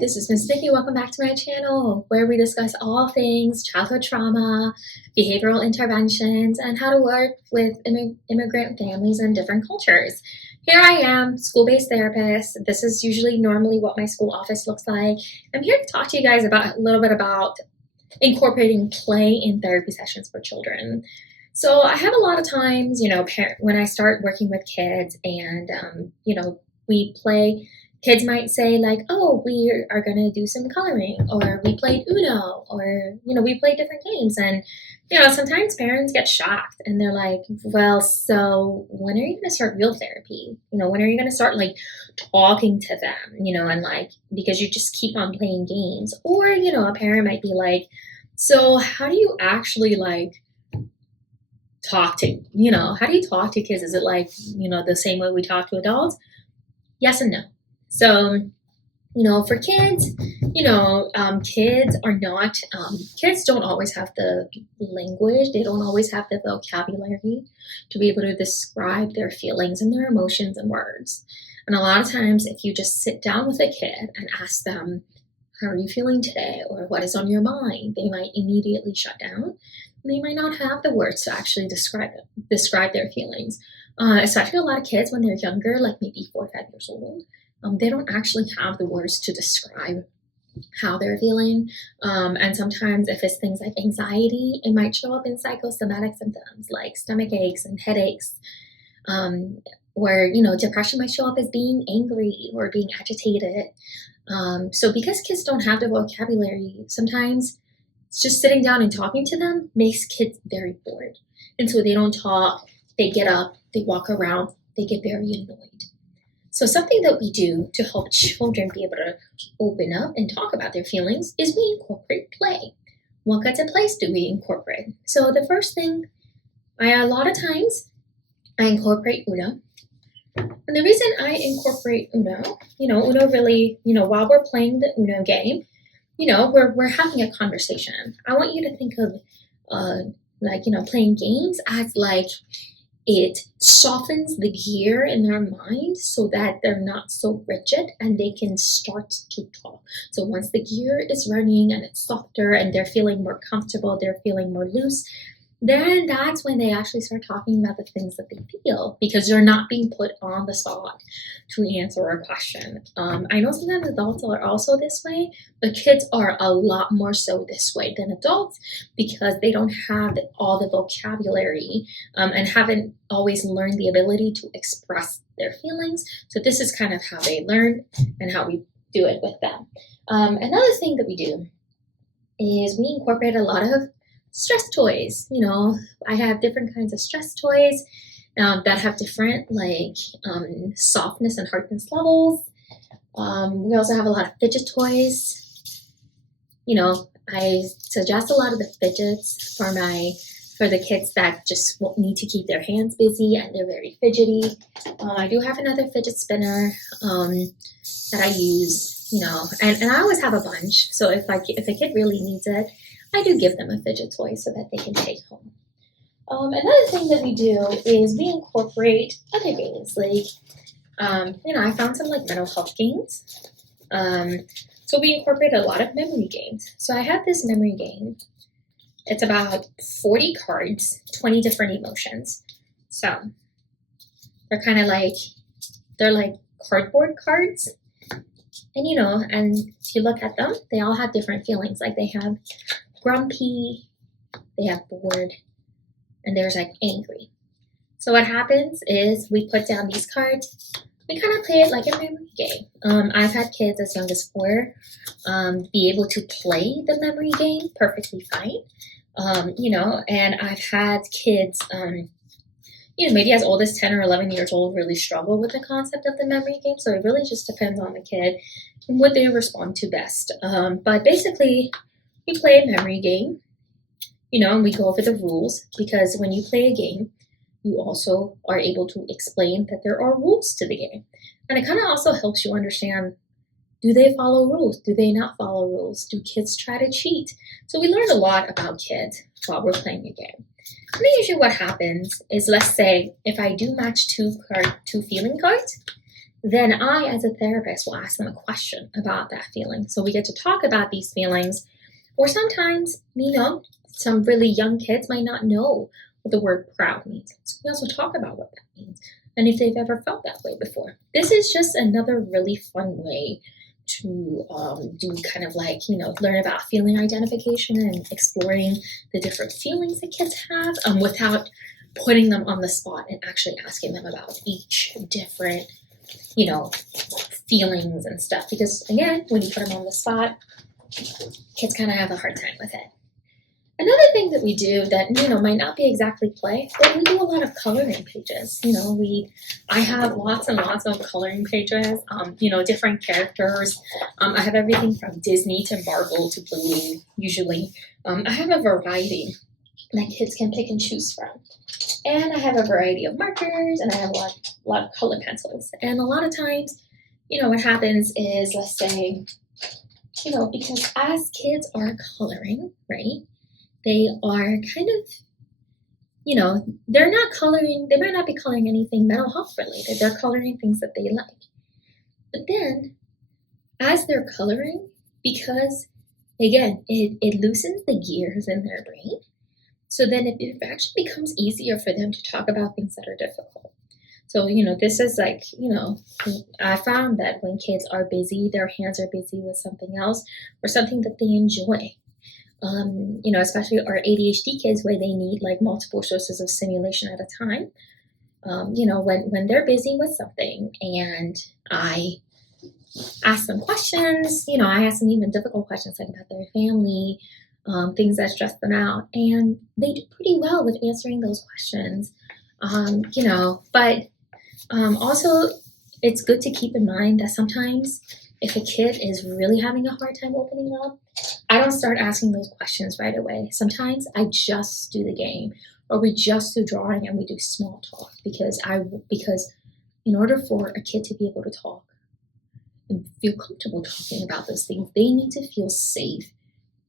this is Miss Nikki. Welcome back to my channel where we discuss all things childhood trauma, behavioral interventions, and how to work with immigrant families and different cultures. Here I am, school-based therapist. This is normally what my school office looks like. I'm here to talk to you guys about a little bit about incorporating play in therapy sessions for children. So I have a lot of times, when I start working with kids and, we play. Kids might say like, oh, we are going to do some coloring, or we played Uno, or, we played different games. And, sometimes parents get shocked and they're like, well, so when are you going to start real therapy? When are you going to start like talking to them, and like, because you just keep on playing games. Or, a parent might be like, so how do you actually like talk to, how do you talk to kids? Is it like, the same way we talk to adults? Yes and no. So, for kids, kids are not, kids don't always have the language. They don't always have the vocabulary to be able to describe their feelings and their emotions in words. And a lot of times, if you just sit down with a kid and ask them, how are you feeling today? Or what is on your mind? They might immediately shut down. They might not have the words to actually describe their feelings. Especially a lot of kids when they're younger, like maybe 4 or 5 years old. They don't actually have the words to describe how they're feeling. And sometimes if it's things like anxiety, it might show up in psychosomatic symptoms like stomach aches and headaches. Or, depression might show up as being angry or being agitated. So because kids don't have the vocabulary, sometimes just sitting down and talking to them makes kids very bored. And so they don't talk, they get up, they walk around, they get very annoyed. So something that we do to help children be able to open up and talk about their feelings is we incorporate play. What kinds of plays do we incorporate? So the first thing, a lot of times, I incorporate Uno. And the reason I incorporate Uno, Uno really, while we're playing the Uno game, we're having a conversation. I want you to think of, playing games as like, it softens the gear in their mind so that they're not so rigid and they can start to talk. So once the gear is running and it's softer and they're feeling more comfortable, they're feeling more loose, then that's when they actually start talking about the things that they feel, because they're not being put on the spot to answer a question. I know sometimes adults are also this way, but kids are a lot more so this way than adults because they don't have all the vocabulary and haven't always learned the ability to express their feelings. So this is kind of how they learn and how we do it with them. Another thing that we do is we incorporate a lot of stress toys. I have different kinds of stress toys that have different softness and hardness levels. We also have a lot of fidget toys. I suggest a lot of the fidgets for the kids that just need to keep their hands busy and they're very fidgety. I do have another fidget spinner that I use, and I always have a bunch. So if a kid really needs it, I do give them a fidget toy so that they can take home. Another thing that we do is we incorporate other games. Like, I found some like mental health games. So we incorporate a lot of memory games. So I have this memory game. It's about 40 cards, 20 different emotions. So they're kind of like, they're like cardboard cards. And, and if you look at them, they all have different feelings. Like they have grumpy, they have bored, and there's like angry. So what happens is we put down these cards. We kind of play it like a memory game. I've had kids as young as 4 be able to play the memory game perfectly fine. And I've had kids, maybe as old as 10 or 11 years old really struggle with the concept of the memory game. So it really just depends on the kid and what they respond to best. But basically, we play a memory game, and we go over the rules, because when you play a game, you also are able to explain that there are rules to the game. And it kind of also helps you understand, do they follow rules? Do they not follow rules? Do kids try to cheat? So we learn a lot about kids while we're playing a game. And then usually what happens is, let's say if I do match two feeling cards, then I, as a therapist, will ask them a question about that feeling. So we get to talk about these feelings. Or sometimes, some really young kids might not know what the word proud means. So we also talk about what that means and if they've ever felt that way before. This is just another really fun way to do kind of like, learn about feeling identification and exploring the different feelings that kids have without putting them on the spot and actually asking them about each different, feelings and stuff. Because again, when you put them on the spot, kids kind of have a hard time with it. Another thing that we do that, might not be exactly play, but we do a lot of coloring pages. I have lots and lots of coloring pages, different characters. I have everything from Disney to Marvel to Blue, usually. I have a variety that kids can pick and choose from. And I have a variety of markers, and I have a lot of color pencils. And a lot of times, what happens is, let's say, because as kids are coloring, right? They are kind of, they're not coloring, they might not be coloring anything mental health related. They're coloring things that they like. But then, as they're coloring, because, again, it loosens the gears in their brain, so then it actually becomes easier for them to talk about things that are difficult. So, this is like, I found that when kids are busy, their hands are busy with something else or something that they enjoy. Especially our ADHD kids where they need like multiple sources of stimulation at a time. When they're busy with something and I ask them questions, I ask them even difficult questions like about their family, things that stress them out, and they do pretty well with answering those questions. But also it's good to keep in mind that sometimes if a kid is really having a hard time opening up, I don't start asking those questions right away. Sometimes I just do the game, or we just do drawing and we do small talk because in order for a kid to be able to talk and feel comfortable talking about those things, they need to feel safe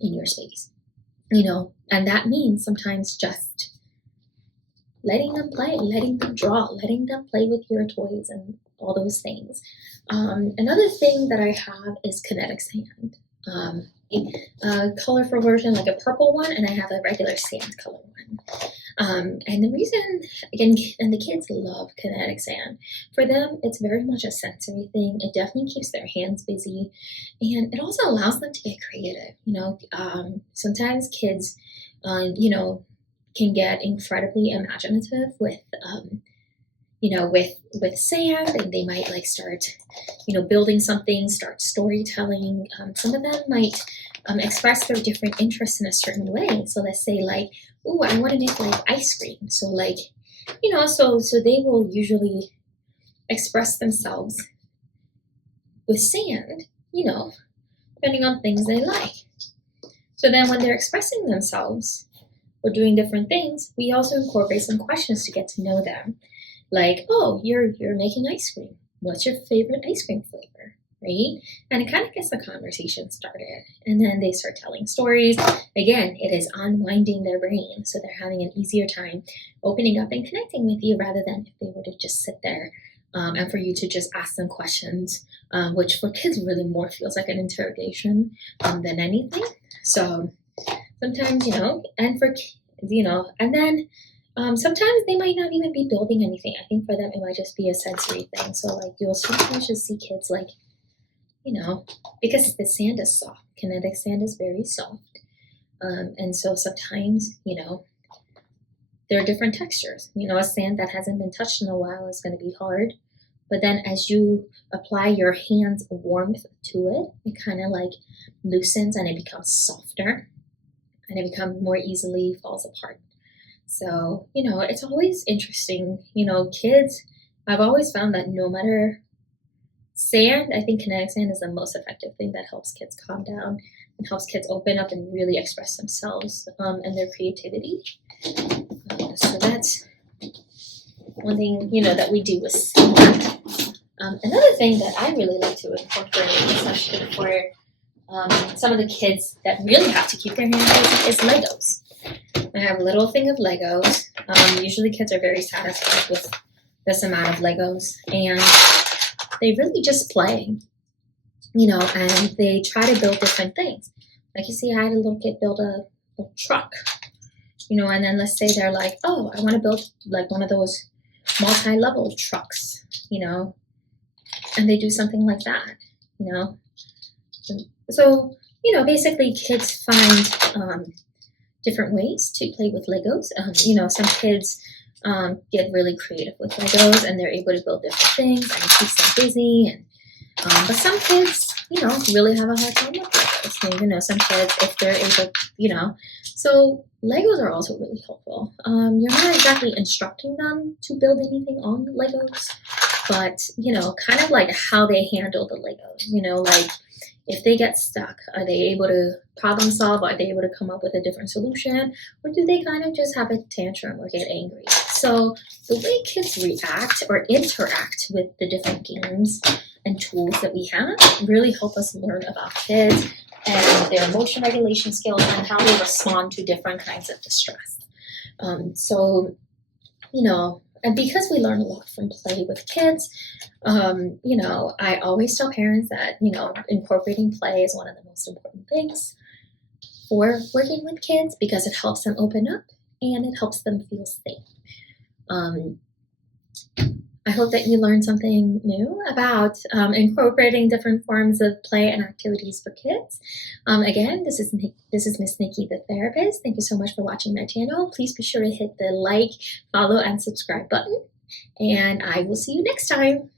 in your space, and that means sometimes just letting them play, letting them draw, letting them play with your toys and all those things. Another thing that I have is kinetic sand. A colorful version, like a purple one, and I have a regular sand color one. And the reason, again, and the kids love kinetic sand. For them, it's very much a sensory thing. It definitely keeps their hands busy, and it also allows them to get creative. Sometimes kids, can get incredibly imaginative with sand, and they might like start, building something, start storytelling. Some of them might express their different interests in a certain way. So let's say like, oh, I want to make like ice cream. So like, so they will usually express themselves with sand, depending on things they like. So then when they're expressing themselves or doing different things, we also incorporate some questions to get to know them. Like, oh, you're making ice cream. What's your favorite ice cream flavor, right? And it kind of gets the conversation started. And then they start telling stories. Again, it is unwinding their brain, so they're having an easier time opening up and connecting with you rather than if they were to just sit there and for you to just ask them questions, which for kids really more feels like an interrogation than anything. So sometimes, and for, and then sometimes they might not even be building anything. I think for them, it might just be a sensory thing. So like you'll sometimes just see kids like, because the sand is soft. Kinetic sand is very soft. And so sometimes, there are different textures. A sand that hasn't been touched in a while is going to be hard. But then as you apply your hand's warmth to it, it kind of like loosens and it becomes softer. And it becomes more easily falls apart. So, it's always interesting. Kids, I've always found that no matter sand, I think kinetic sand is the most effective thing that helps kids calm down and helps kids open up and really express themselves and their creativity. So that's one thing, that we do with sand. Another thing that I really like to incorporate, especially for some of the kids that really have to keep their hands busy, is Legos. I have a little thing of Legos. Usually kids are very satisfied with this amount of Legos. And they really just play, and they try to build different things. Like you see, I had a little kid build a truck, and then let's say they're like, oh, I want to build like one of those multi-level trucks, and they do something like that, So, basically kids find different ways to play with Legos. Some kids get really creative with Legos and they're able to build different things and it keeps them busy. And but some kids, really have a hard time with Legos. And, some kids, if they're able, so Legos are also really helpful. You're not exactly instructing them to build anything on Legos, but, kind of like how they handle the Legos, like if they get stuck, are they able to problem solve? Are they able to come up with a different solution? Or do they kind of just have a tantrum or get angry? So the way kids react or interact with the different games and tools that we have really help us learn about kids and their emotion regulation skills and how they respond to different kinds of distress. And because we learn a lot from play with kids, I always tell parents that, incorporating play is one of the most important things for working with kids because it helps them open up and it helps them feel safe. I hope that you learned something new about incorporating different forms of play and activities for kids. Again, this is Miss Nikki, the therapist. Thank you so much for watching my channel. Please be sure to hit the like, follow, and subscribe button. And I will see you next time.